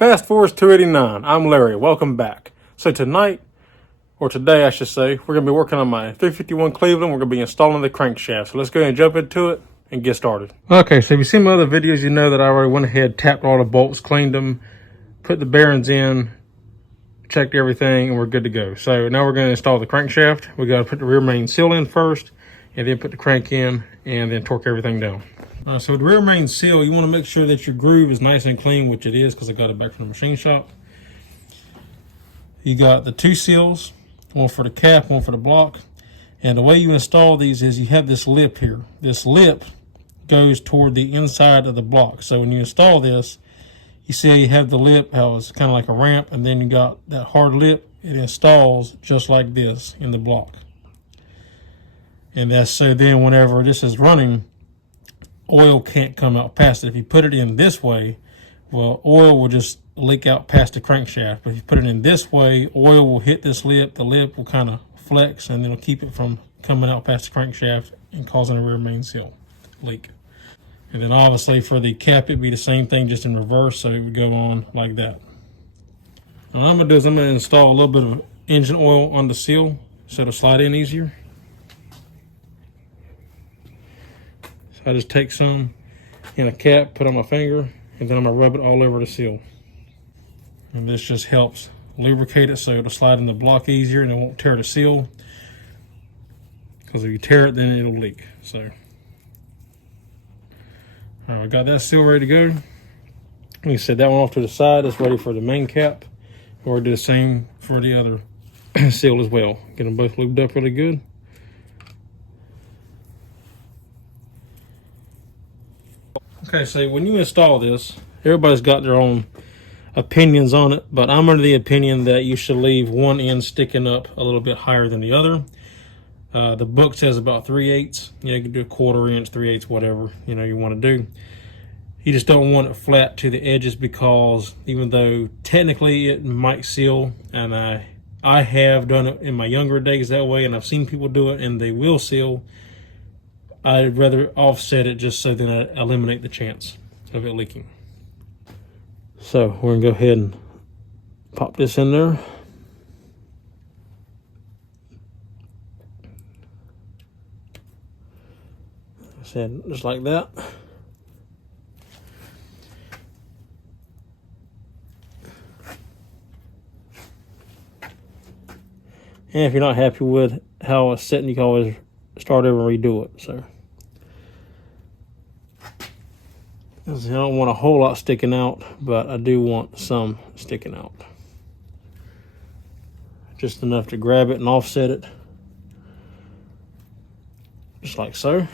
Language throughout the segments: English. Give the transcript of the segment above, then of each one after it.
Fast Forward 289. I'm Larry. Welcome back. So tonight, or today I should say, we're going to be working on my 351 Cleveland. We're going to be installing the crankshaft. So let's go ahead and jump into it and get started. Okay, so if you've seen my other videos, you know that I already went ahead, tapped all the bolts, cleaned them, put the bearings in, checked everything, and we're good to go. So now we're going to install the crankshaft. We got to put the rear main seal in first, and then put the crank in, and then torque everything down. So with the rear main seal, you want to make sure that your groove is nice and clean, which it is because I got it back from the machine shop. You got the two seals, one for the cap, one for the block. And the way you install these is you have this lip here. This lip goes toward the inside of the block. So when you install this, you see how you have the lip, how it's kind of like a ramp, and then you got that hard lip. It installs just like this in the block. And that's so then whenever this is running, oil can't come out past it. If you put it in this way, well, oil will just leak out past the crankshaft. But if you put it in this way, oil will hit this lip. The lip will kind of flex, and it'll keep it from coming out past the crankshaft and causing a rear main seal leak. And then obviously for the cap, it'd be the same thing, just in reverse, so it would go on like that. Now what I'm gonna do is I'm gonna install a little bit of engine oil on the seal so it'll slide in easier. So I just take some in a cap, put on my finger, and then I'm gonna rub it all over the seal. And this just helps lubricate it so it'll slide in the block easier and it won't tear the seal. Because if you tear it, then it'll leak. So, all right, I got that seal ready to go. We set that one off to the side. It's ready for the main cap. We'll do the same for the other seal as well. Get them both lubed up really good. Okay, so when you install this, everybody's got their own opinions on it, but I'm under the opinion that you should leave one end sticking up a little bit higher than the other. The book says about 3/8. You can do a 1/4 inch, 3/8, whatever you want to do. You just don't want it flat to the edges, because even though technically it might seal, and I have done it in my younger days that way, and I've seen people do it and they will seal, I'd rather offset it just so then I eliminate the chance of it leaking. So we're gonna go ahead and pop this in there. Said just like that. And if you're not happy with how it's sitting, you can always start over and redo it. So I don't want a whole lot sticking out, but I do want some sticking out. Just enough to grab it and offset it. Just like so.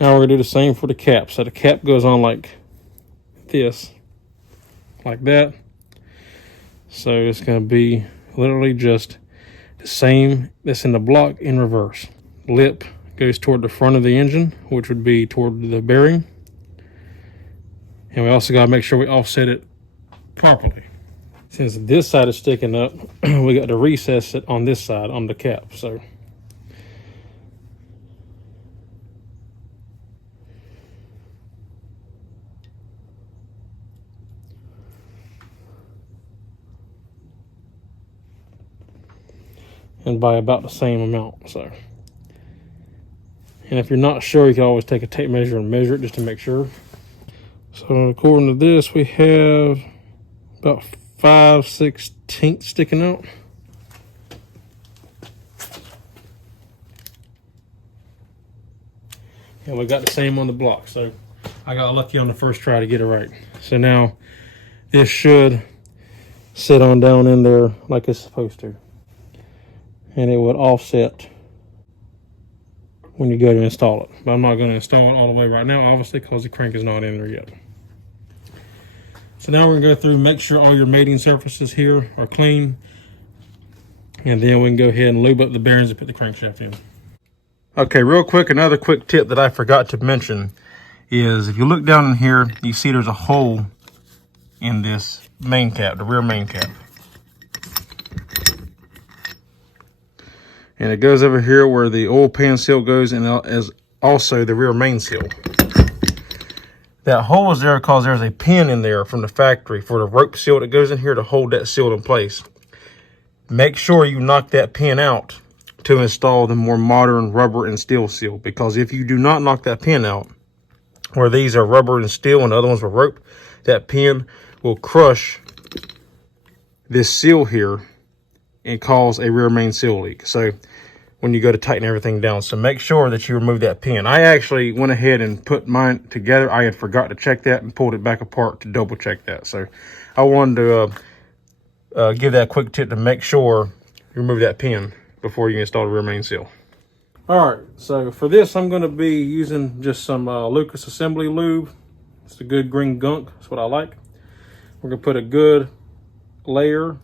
Now we're gonna do the same for the cap. So the cap goes on like this, like that. So it's gonna be literally just the same that's in the block in reverse. Lip goes toward the front of the engine, which would be toward the bearing. And we also gotta make sure we offset it properly. Since this side is sticking up, we got to recess it on this side, on the cap. So and by about the same amount. So, and if you're not sure, you can always take a tape measure and measure it just to make sure. So according to this, we have about 5/16 sticking out. And we got the same on the block. So I got lucky on the first try to get it right. So now this should sit on down in there like it's supposed to. And it would offset when you go to install it. But I'm not going to install it all the way right now, obviously, because the crank is not in there yet. So now we're going to go through and make sure all your mating surfaces here are clean. And then we can go ahead and lube up the bearings and put the crankshaft in. Okay, real quick, another quick tip that I forgot to mention is if you look down in here, you see there's a hole in this main cap, the rear main cap. And it goes over here where the oil pan seal goes, and as also the rear main seal. That hole is there because there's a pin in there from the factory for the rope seal that goes in here to hold that seal in place. Make sure you knock that pin out to install the more modern rubber and steel seal, because if you do not knock that pin out, where these are rubber and steel and the other ones are rope, that pin will crush this seal here and cause a rear main seal leak. So when you go to tighten everything down, so make sure that you remove that pin. I actually went ahead and put mine together. I had forgot to check that and pulled it back apart to double check that. So I wanted to give that quick tip to make sure you remove that pin before you install the rear main seal. All right, so for this, I'm going to be using just some Lucas Assembly lube. It's the good green gunk. That's what I like. We're going to put a good layer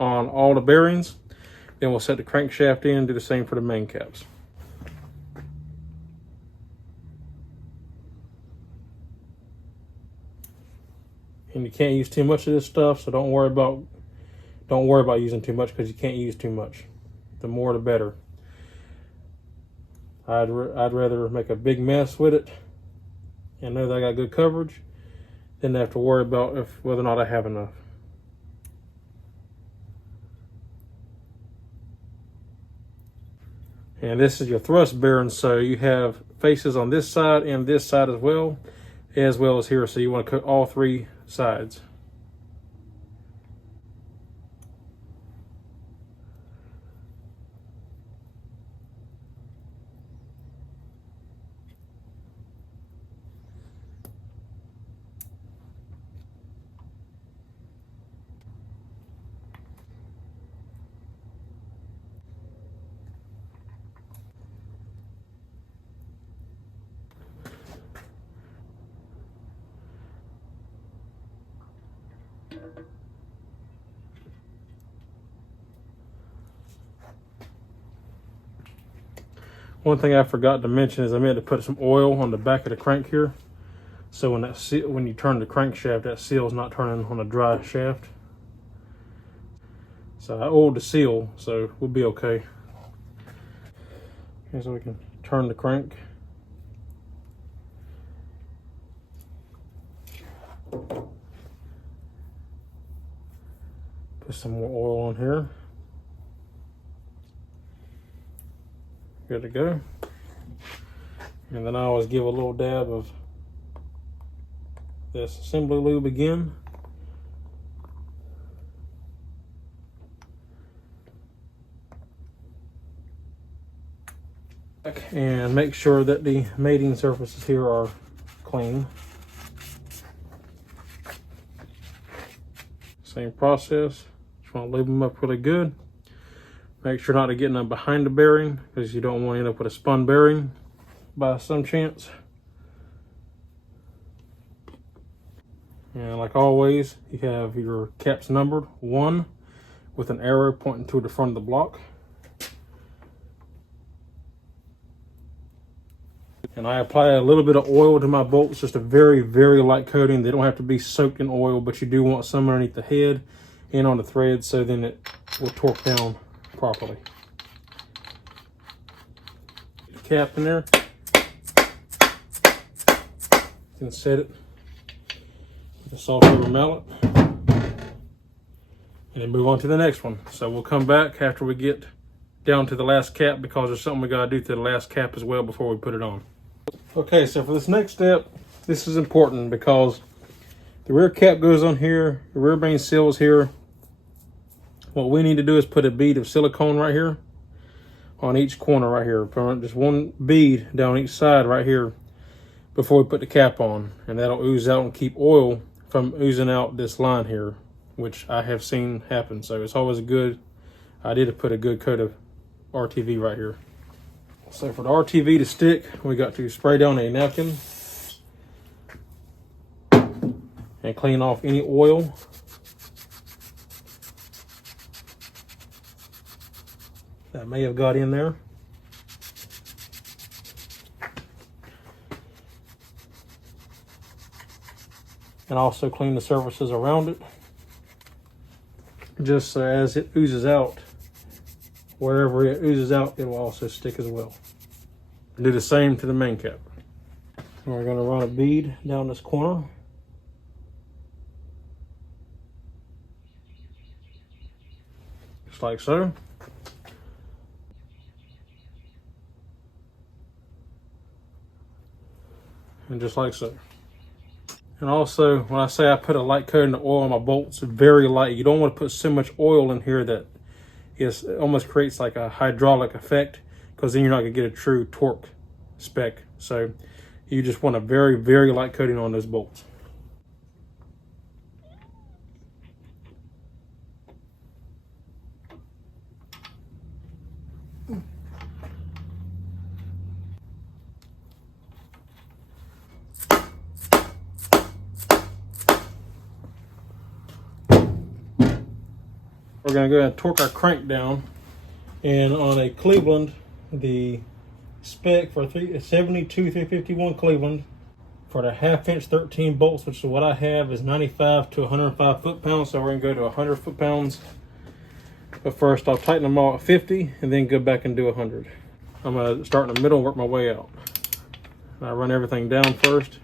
on all the bearings. Then we'll set the crankshaft in, do the same for the main caps. And you can't use too much of this stuff, so don't worry about using too much, because you can't use too much. The more the better. I'd rather make a big mess with it and know that I got good coverage than have to worry about whether or not I have enough. And this is your thrust bearing, so you have faces on this side and this side as well as here. So you want to cut all three sides. One thing I forgot to mention is I meant to put some oil on the back of the crank here. So when you turn the crankshaft, that seal is not turning on a dry shaft. So I oiled the seal, so we'll be okay. Okay, so we can turn the crank. Put some more oil on here. Good to go. And then I always give a little dab of this assembly lube again. And make sure that the mating surfaces here are clean. Same process. Just want to lube them up really good. Make sure not to get them behind the bearing, because you don't want to end up with a spun bearing by some chance. And like always, you have your caps numbered 1 with an arrow pointing to the front of the block. And I apply a little bit of oil to my bolts, just a very, very light coating. They don't have to be soaked in oil, but you do want some underneath the head and on the thread, so then it will torque down properly. Get the cap in there. You can set it with a soft rubber mallet. And then move on to the next one. So we'll come back after we get down to the last cap, because there's something we gotta do to the last cap as well before we put it on. Okay, so for this next step, this is important because the rear cap goes on here, the rear main seal is here. What we need to do is put a bead of silicone right here on each corner right here. Just one bead down each side right here before we put the cap on. And that'll ooze out and keep oil from oozing out this line here, which I have seen happen. So it's always a good idea to put a good coat of RTV right here. So for the RTV to stick, we got to spray down a napkin and clean off any oil that may have got in there. And also clean the surfaces around it, just so as it oozes out, wherever it oozes out, it will also stick as well. And do the same to the main cap. And we're going to run a bead down this corner. Just like so. And just like so. And also, when I say I put a light coating of oil on my bolts, very light. You don't want to put so much oil in here that it almost creates like a hydraulic effect, because then you're not going to get a true torque spec. So you just want a very, very light coating on those bolts. We're going to go ahead and torque our crank down. And on a Cleveland, the spec for 72-351 Cleveland for the 1/2 inch 13 bolts, which is what I have, is 95 to 105 foot-pounds. So we're going to go to 100 foot-pounds. But first, I'll tighten them all at 50 and then go back and do 100. I'm going to start in the middle and work my way out. I run everything down first.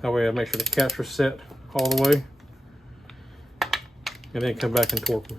That way I make sure the caps are set all the way. And then come back and torque them.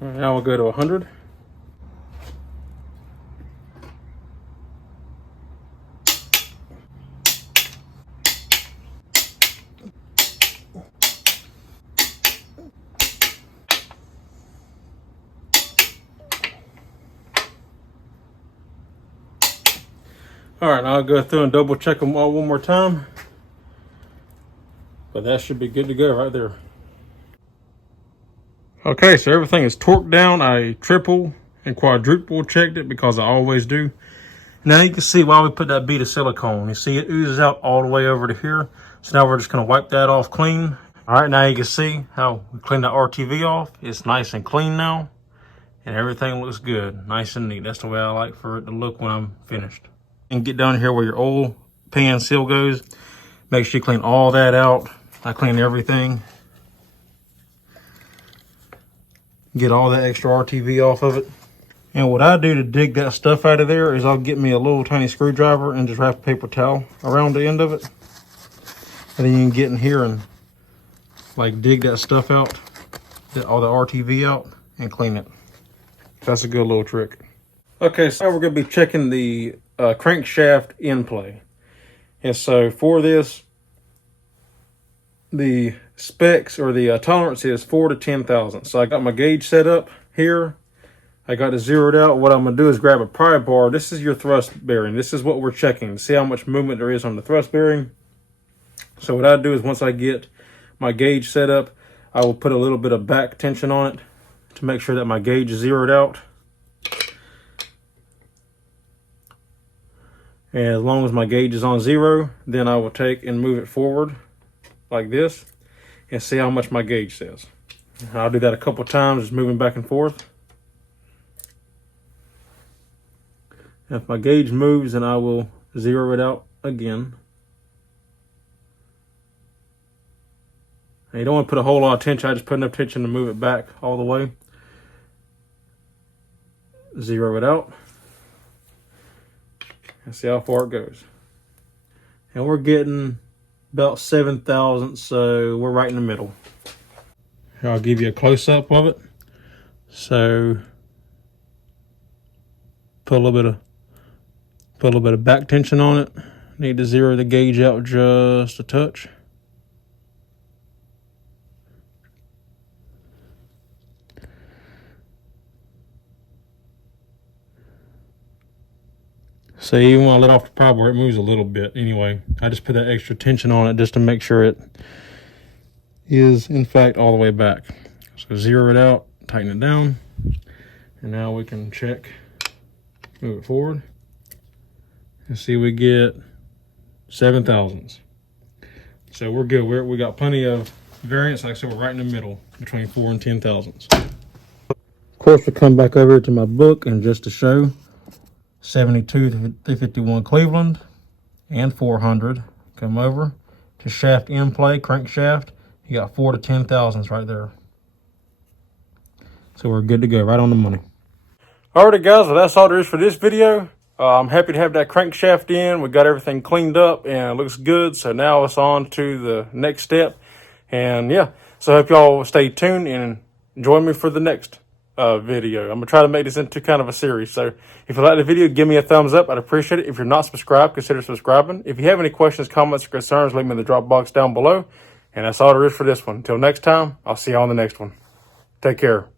All right, now we'll go to 100. All right, I'll go through and double check them all one more time. But that should be good to go right there. Okay, so everything is torqued down. I triple and quadruple checked it because I always do. Now you can see why we put that bead of silicone. You see it oozes out all the way over to here. So now we're just gonna wipe that off clean. All right, now you can see how we cleaned that RTV off. It's nice and clean now. And everything looks good, nice and neat. That's the way I like for it to look when I'm finished. And get down here where your oil pan seal goes. Make sure you clean all that out. I clean everything. Get all that extra RTV off of it. And what I do to dig that stuff out of there is I'll get me a little tiny screwdriver and just wrap a paper towel around the end of it. And then you can get in here and like dig that stuff out, all the RTV out, and clean it. That's a good little trick. Okay, so we're going to be checking the crankshaft end play. And so for this, the specs or the tolerance is 4 to 10 thousandths. So I got my gauge set up here. I got it zeroed out. What I'm going to do is grab a pry bar. This is your thrust bearing. This is what we're checking to see how much movement there is on the thrust bearing. So what I do is once I get my gauge set up, I will put a little bit of back tension on it to make sure that my gauge is zeroed out. And as long as my gauge is on 0, then I will take and move it forward like this and see how much my gauge says. I'll do that a couple times, just moving back and forth. And if my gauge moves, then I will zero it out again. And you don't want to put a whole lot of tension. I just put enough tension to move it back all the way. Zero it out. And see how far it goes. And we're getting about 7 thousandths, so we're right in the middle. Here, I'll give you a close-up of it. So put a little bit of back tension on it. Need to zero the gauge out just a touch. So even when I let off the pry bar, it moves a little bit. Anyway, I just put that extra tension on it just to make sure it is, in fact, all the way back. So zero it out, tighten it down, and now we can check, move it forward, and see we get 7 thousandths. So we're good. We got plenty of variance. Like I said, we're right in the middle. between 4 and 10 thousandths. Of course, we come back over to my book, and just to show, 72 to 351 Cleveland and 400. Come over to shaft in play, crankshaft. You got 4 to 10 thousandths right there. So we're good to go, right on the money. Alrighty guys, well that's all there is for this video. I'm happy to have that crankshaft in. We got everything cleaned up and it looks good. So now it's on to the next step. And yeah, so I hope y'all stay tuned and join me for the next video. I'm going to try to make this into kind of a series. So if you like the video, give me a thumbs up. I'd appreciate it. If you're not subscribed, consider subscribing. If you have any questions, comments, or concerns, leave them in the drop box down below. And that's all there is for this one. Until next time, I'll see you on the next one. Take care.